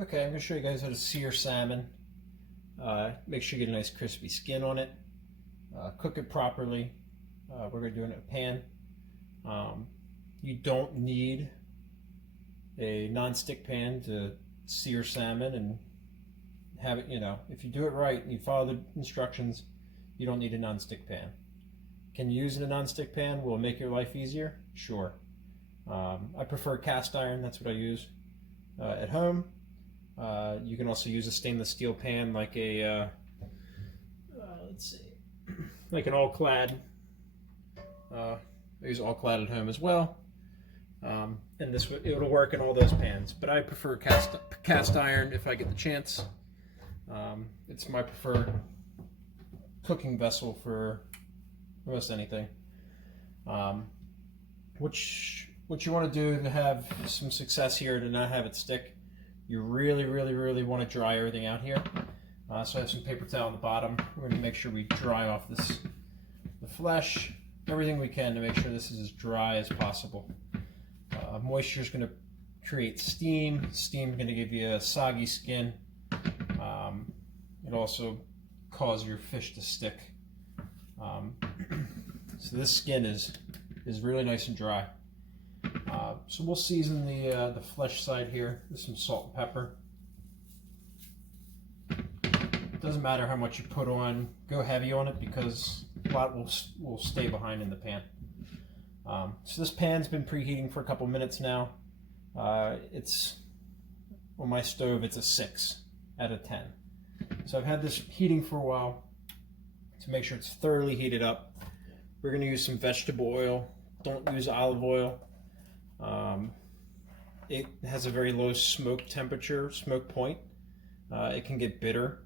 Okay, I'm going to show you guys how to sear salmon. Make sure you get a nice crispy skin on it. Cook it properly. We're going to do it in a pan. You don't need a non-stick pan to sear salmon and have it, if you do it right and you follow the instructions, you don't need a non-stick pan. Can you use a non-stick pan? Will it make your life easier? Sure. I prefer cast iron. That's what I use at home. You can also use a stainless steel pan like a, let's see, like an all-clad. I use all-clad at home as well. And it'll work in all those pans. But I prefer cast iron if I get the chance. It's my preferred cooking vessel for almost anything. What you want to do to have some success here, to not have it stick, you really want to dry everything out here. So I have some paper towel on the bottom. We're going to make sure we dry off the flesh, everything we can to make sure this is as dry as possible. Moisture is going to create steam. Steam is going to give you a soggy skin. It also cause your fish to stick. So this skin is really nice and dry. So we'll season the flesh side here with some salt and pepper. It doesn't matter how much you put on. Go heavy on it because a lot will stay behind in the pan. So this pan's been preheating for a couple minutes now. It's on my stove. It's a 6 out of 10. So I've had this heating for a while to make sure it's thoroughly heated up. We're going to use some vegetable oil. Don't use olive oil. It has a very low smoke temperature, smoke point. It can get bitter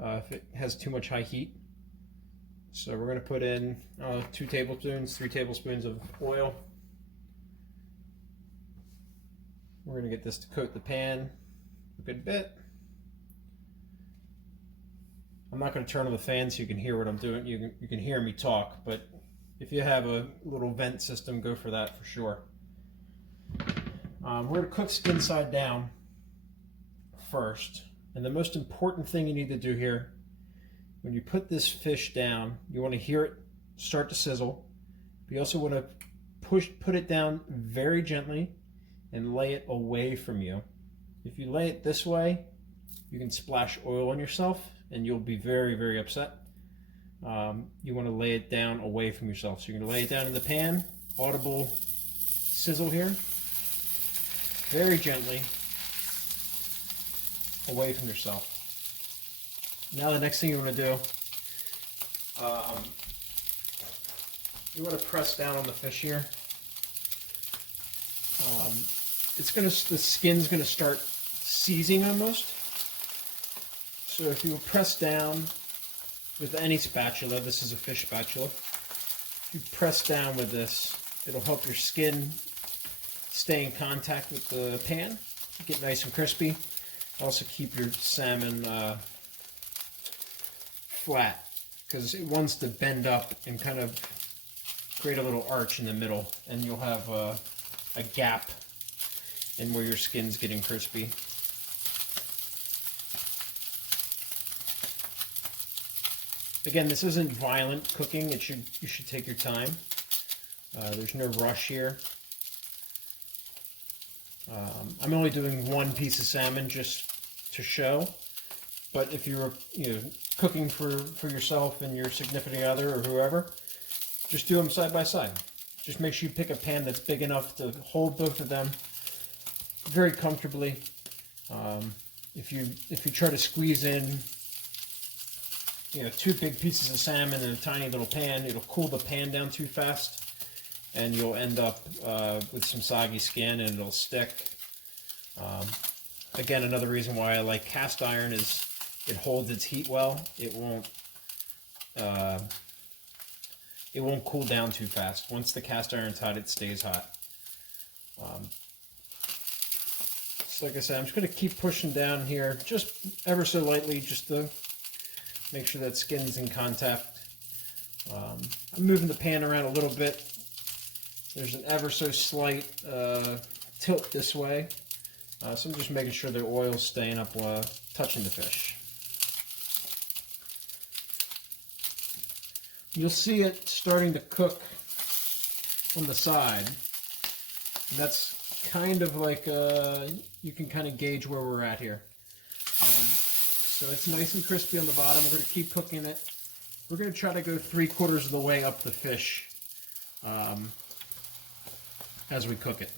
if it has too much high heat. So we're going to put in 2 tablespoons, 3 tablespoons of oil. We're going to get this to coat the pan a good bit. I'm not going to turn on the fan so you can hear what I'm doing. You can hear me talk, but if you have a little vent system, go for that for sure. We're going to cook skin side down first. And the most important thing you need to do here, when you put this fish down, you want to hear it start to sizzle. But you also want to put it down very gently and lay it away from you. If you lay it this way, you can splash oil on yourself and you'll be very upset. You want to lay it down away from yourself. So you're going to lay it down in the pan, audible sizzle here, very gently away from yourself. Now the next thing you want to do, you want to press down on the fish here. The skin's gonna start seizing almost. So if you press down with any spatula, this is a fish spatula, if you press down with this, it'll help your skin stay in contact with the pan, get nice and crispy. Also keep your salmon flat, because it wants to bend up and kind of create a little arch in the middle, and you'll have a gap in where your skin's getting crispy. Again, this isn't violent cooking. You should take your time. There's no rush here. I'm only doing 1 piece of salmon just to show, but if you were cooking for yourself and your significant other or whoever, just do them side by side. Just make sure you pick a pan that's big enough to hold both of them very comfortably. If you try to squeeze in 2 big pieces of salmon in a tiny little pan, it'll cool the pan down too fast, and you'll end up with some soggy skin and it'll stick. Again, another reason why I like cast iron is it holds its heat well. It won't cool down too fast. Once the cast iron's hot, it stays hot. So like I said, I'm just going to keep pushing down here just ever so lightly, just to make sure that skin's in contact. I'm moving the pan around a little bit. There's an ever so slight tilt this way. So I'm just making sure the oil's staying up while touching the fish. You'll see it starting to cook on the side. And that's kind of like, you can kind of gauge where we're at here. So it's nice and crispy on the bottom. We're going to keep cooking it. We're going to try to go 3/4 of the way up the fish as we cook it.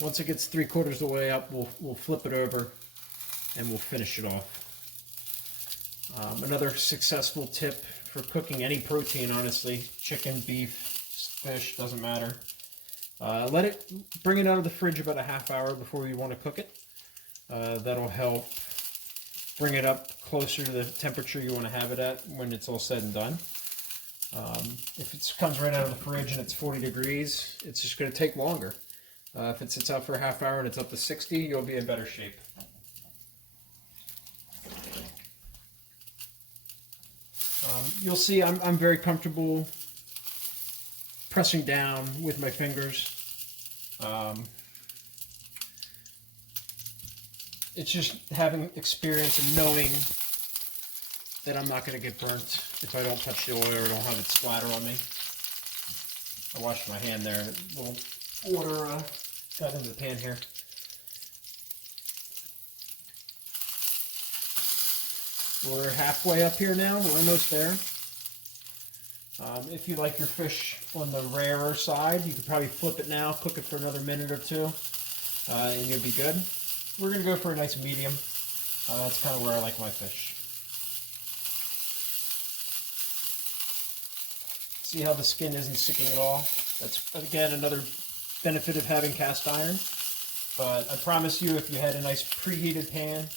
Once it gets 3/4 of the way up, we'll flip it over and we'll finish it off. Another successful tip for cooking any protein, honestly, chicken, beef, fish, doesn't matter. Bring it out of the fridge about a half hour before you want to cook it. That'll help bring it up closer to the temperature you want to have it at when it's all said and done. If it comes right out of the fridge and it's 40 degrees, it's just going to take longer. If it sits out for a half hour and it's up to 60, you'll be in better shape. You'll see I'm very comfortable pressing down with my fingers. It's just having experience and knowing that I'm not going to get burnt if I don't touch the oil or don't have it splatter on me. I washed my hand there. A little water got into the pan here. We're halfway up here now. We're almost there. If you like your fish on the rarer side, you could probably flip it now, cook it for another minute or two, and you'll be good. We're going to go for a nice medium. That's kind of where I like my fish. See how the skin isn't sticking at all? That's, again, another benefit of having cast iron. But I promise you, if you had a nice preheated pan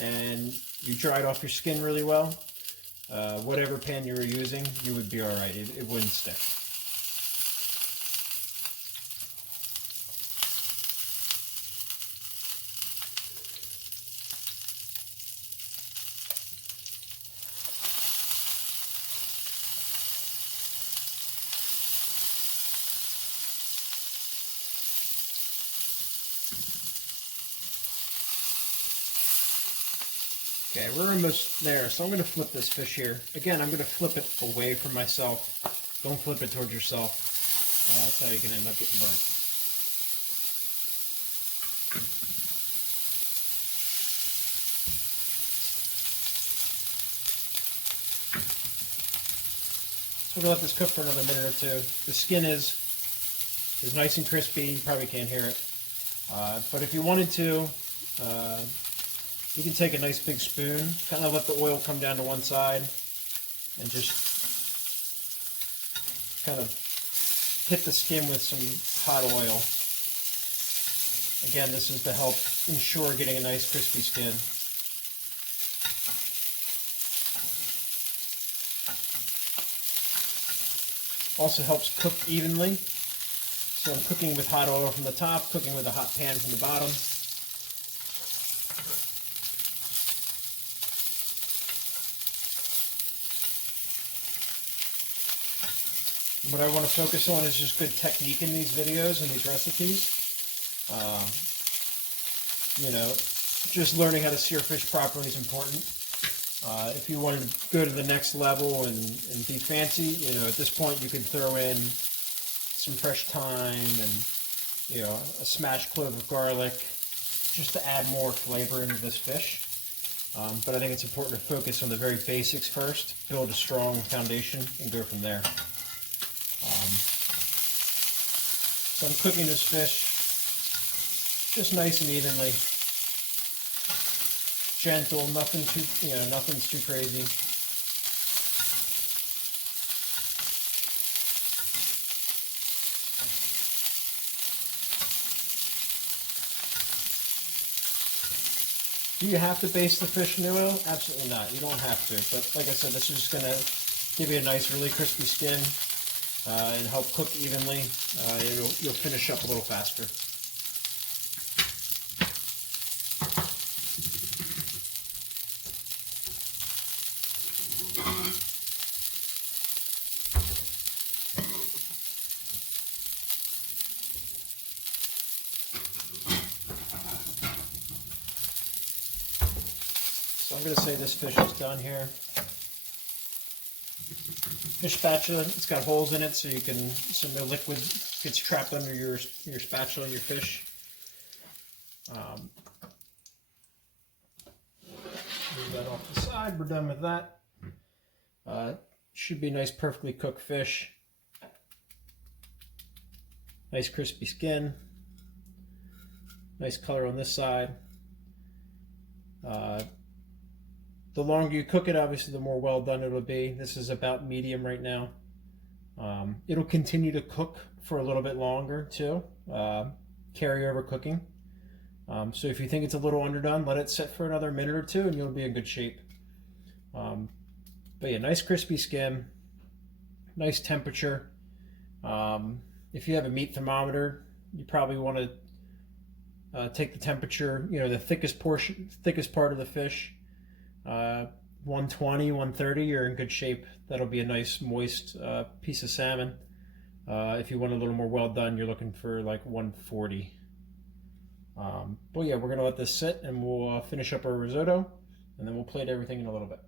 and you dried off your skin really well, whatever pan you were using, you would be all right. It wouldn't stick. Okay, we're almost there, so I'm going to flip this fish here. Again, I'm going to flip it away from myself. Don't flip it towards yourself. That's how you can end up getting burnt. So we'll let this cook for another minute or two. The skin is nice and crispy. You probably can't hear it. But if you wanted to, you can take a nice big spoon, kind of let the oil come down to one side, and just kind of hit the skin with some hot oil. Again, this is to help ensure getting a nice crispy skin. Also helps cook evenly. So I'm cooking with hot oil from the top, cooking with a hot pan from the bottom. What I want to focus on is just good technique in these videos and these recipes. You know, just learning how to sear fish properly is important. If you want to go to the next level and be fancy, you know, at this point you can throw in some fresh thyme and, you know, a smashed clove of garlic just to add more flavor into this fish. But I think it's important to focus on the very basics first, build a strong foundation, and go from there. So I'm cooking this fish just nice and evenly, gentle, nothing too, you know, nothing's too crazy. Do you have to baste the fish in oil? Absolutely not. You don't have to. But like I said, this is just going to give you a nice, really crispy skin. And help cook evenly. You'll finish up a little faster. So I'm going to say this fish is done here. Fish spatula, it's got holes in it so you can, so no liquid gets trapped under your spatula and your fish. Move that off the side, we're done with that. Should be nice, perfectly cooked fish. Nice crispy skin. Nice color on this side. The longer you cook it, obviously, the more well done it'll be. This is about medium right now. It'll continue to cook for a little bit longer too. Carry over cooking. So if you think it's a little underdone, let it sit for another minute or two and you'll be in good shape. But yeah, nice crispy skin, nice temperature. If you have a meat thermometer, you probably want to take the temperature, the thickest part of the fish. 120, 130, you're in good shape. That'll be a nice moist piece of salmon. If you want a little more well done, you're looking for like 140. But yeah, we're gonna let this sit and we'll finish up our risotto and then we'll plate everything in a little bit.